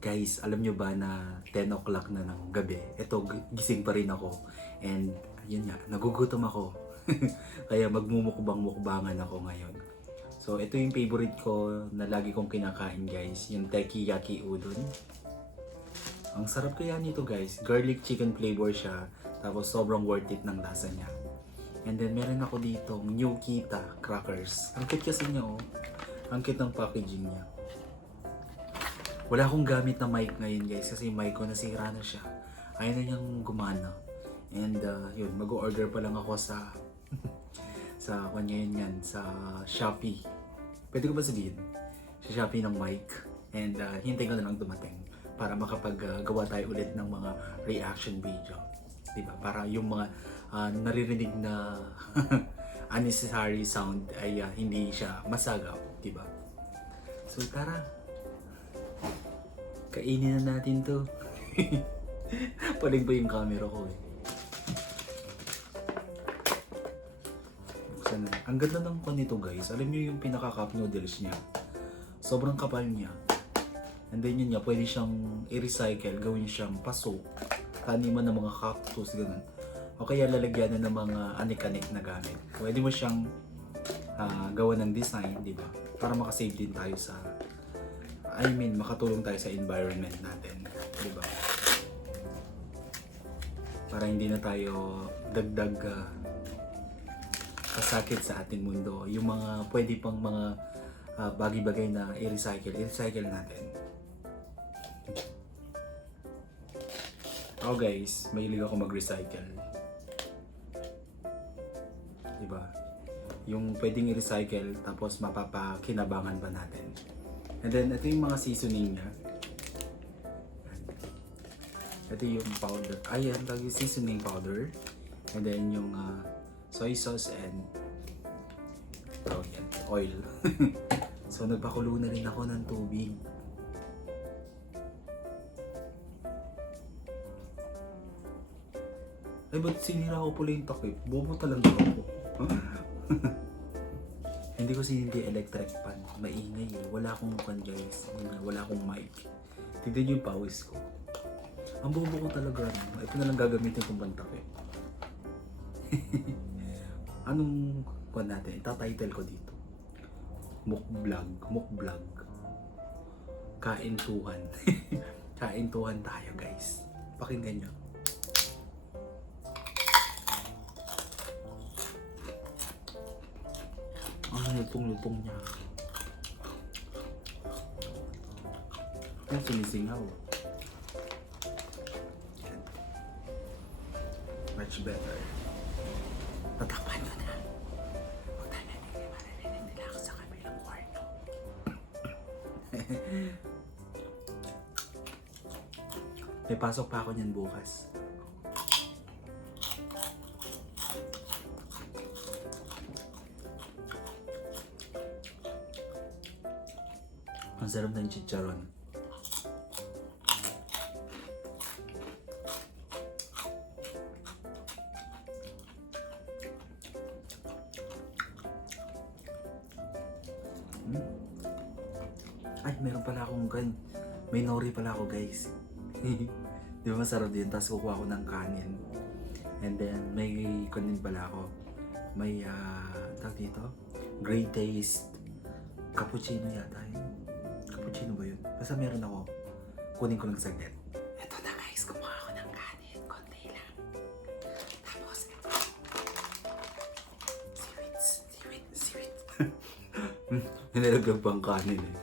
Guys, alam nyo ba na 10 o'clock na ng gabi? Ito, gising pa rin ako. And, yun nga, nagugutom ako. Kaya magmumukbang-mukbangan ako ngayon. So, ito yung favorite ko na lagi kong kinakain, guys. Yung Tekiyaki Udon. Ang sarap kaya nito, guys. Garlic chicken flavor siya. Tapos, sobrang worth it ng lasa niya. And then, meron ako dito, New Kita crackers. Ang cute kasi niya, oh. Ang cute ng packaging niya. Wala akong gamit na mic ngayon, guys, kasi mic ko nasira na siya. Ayaw na niyang gumana. And yun, mag-order pa lang ako sa sa sa Shopee. Pwede ko ba sabihin? Sa Shopee ng mic. And hintay ko na lang dumating para makapag-gawa tayo ulit ng mga reaction video. Diba? Para yung mga naririnig na unnecessary sound ay hindi siya masagaw. Diba? So tara, kainin na natin to. Palig ba yung camera ko eh. Buksan na. Ang ganda ng pan nito, guys. Alam niyo yung pinaka-cup noodles niya. Sobrang kapal niya. And then yun niya, pwede siyang i-recycle. Gawin siyang paso. Taniman ng mga cactus, ganun. O kaya lalagyan na ng mga anik-anik na gamit. Pwede mo siyang gawa ng design, di ba? Para makasave din tayo sa makatulong tayo sa environment natin, di ba? Para hindi na tayo dagdag kasakit sa ating mundo. Yung mga pwede pang mga bagay-bagay na i-recycle natin. Oh guys, mahilig ako mag-recycle. Di ba? Yung pwedeng i-recycle tapos mapapakinabangan pa natin. And then, ito yung mga seasoning niya. Ito yung powder. Ayan, yung seasoning powder. And then, yung soy sauce and oil. So, nagpakulo na rin ako ng tubig. Ay, ba't sinira ko pala yung takip? Bobo talaga ako. Hindi ko sinindi electric pan. Maingay eh. Wala akong pan, guys. Wala akong mic. Tignan niyo yung pawis ko. Ang bobo ko talaga. Ito na lang gagamitin kong pantak eh. Anong pan natin? Itatitle ko dito. Mukvlog. Kaintuhan. Kaintuhan tayo, guys. Pakinggan niyo. Ang lutong-lutong niya. Yan, sinisingaw. Yan. Much better. Tatakpan nyo na. Huwag tayo narinig nila ako sa kabilang kwarto. May pasok pa ako niyan bukas. Ang sarap ng chicharon. Ay, meron pala akong may nori pala ako, guys. Di ba masarap din? Tapos kukuha ko ng kanin. And then, may kanin pala ako. May, tawag dito? Great Taste cappuccino yata yun. Cappuccino ba yun? Basta meron ako. Kunin ko lang saglit. Eto na, guys, kumuha ako ng kanin. Konti lang. Tapos, siwit. Nilaglag pang kanin eh.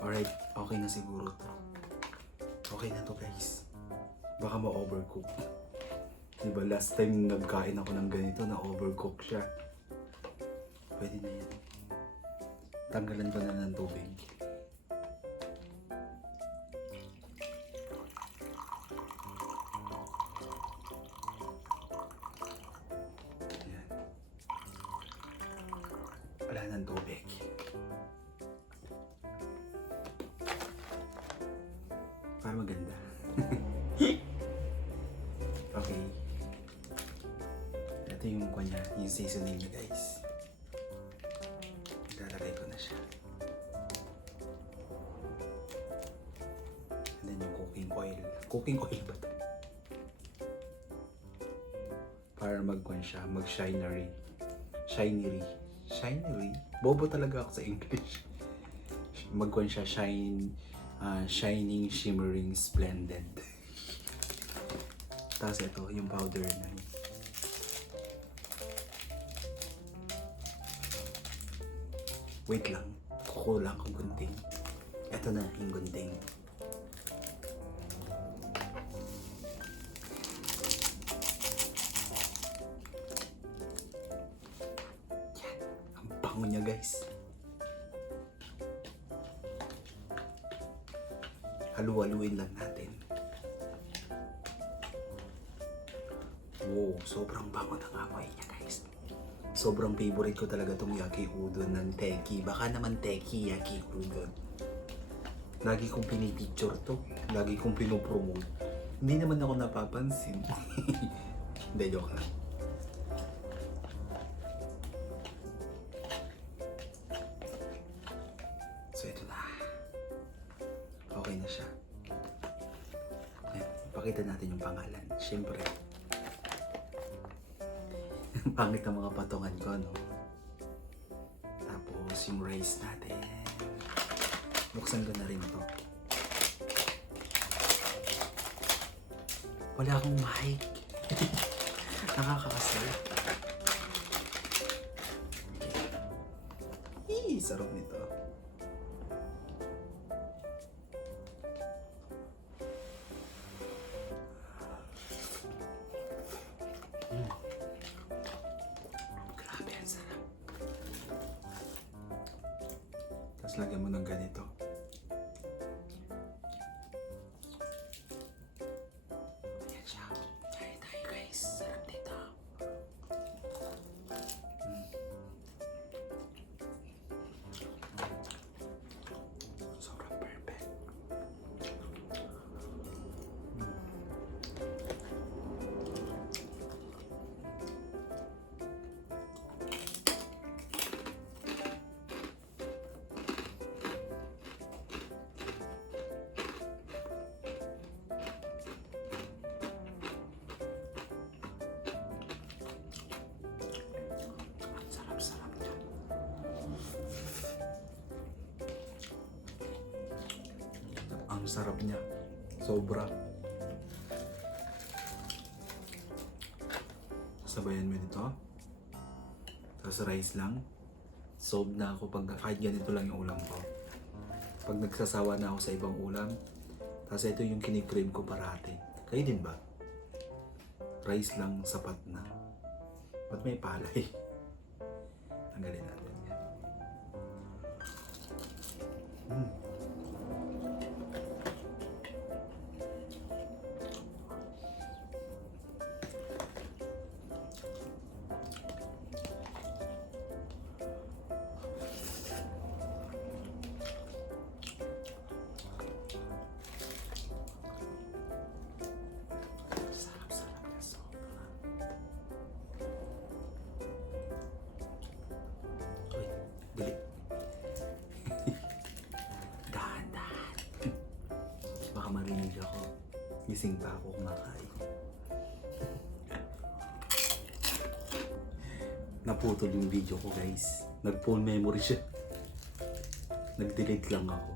Alright, okay na siguro to. Okay na to, guys. Baka ma-overcook. Diba last time nagkain ako ng ganito, na-overcook siya. Pwede na yan. Tanggalan ko na ng tubig. Ayan. Wala ng tubig. Para maganda. Okay. Ito yung kanya, yung seasoning niya, guys. Ilalagay ko na siya. Cooking oil ba to? Para mag-kwan siya, mag-shinery. Shinery. Shinery? Bobo talaga ako sa English. Mag-kwan siya, shining, shimmering, splendid. Tapos ito, yung powder na yun. Wait lang, kukulang ang gunting. Ito na yung gunting. Yan, ang bango niya guys. Halu-haluin lang natin. Wow, sobrang bango ng amoy niya guys. Sobrang favorite ko talaga tong yaki udon ng Teki. Baka naman Teki yaki udon. Lagi kong pinipicture to. Lagi kong pinopromote. Hindi naman ako napapansin. Hindi, joke lang. So ito na. Okay na siya. Ayan, ipakita natin yung pangalan. Siyempre. Pangit ang mga patungan ko, no? Tapos, yung rice natin. Buksan ko na rin to. Wala akong mic. Nakakasal. Okay. Sarap nito. Lagyan mo ng ganito. Ayan siya. Kain tayo guys. Sarap dito. Sobrang perfect. Ang sarap niya. Sobra. Sabayan mo dito. Tapos rice lang. Sob na ako pag kahit ganito lang yung ulam ko. Pag nagsasawa na ako sa ibang ulam. Tapos ito yung kinikrave ko parati. Kayo din ba? Rice lang sapat na. Ba't may palay? Tanggalin natin yan. Dali. Dahan-dahan. Baka marinig ako. Gising pa ako kumakain. Naputol yung video ko guys. Nag-full memory siya. Nag-delete lang ako.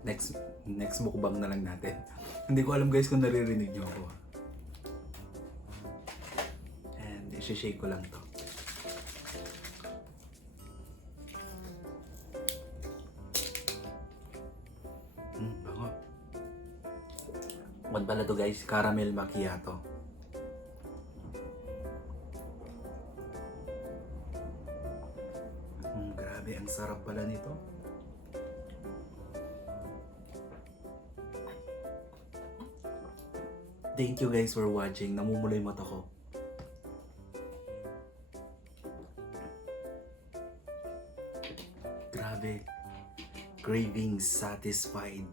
Next mukbang na lang natin. Hindi ko alam guys kung naririnig niyo ako. And i-shake ko lang to. Bango. What pala to guys? Caramel macchiato. Grabe, ang sarap pala nito. Thank you guys for watching. Namumuloy mata ko. Grabe. Cravings satisfied.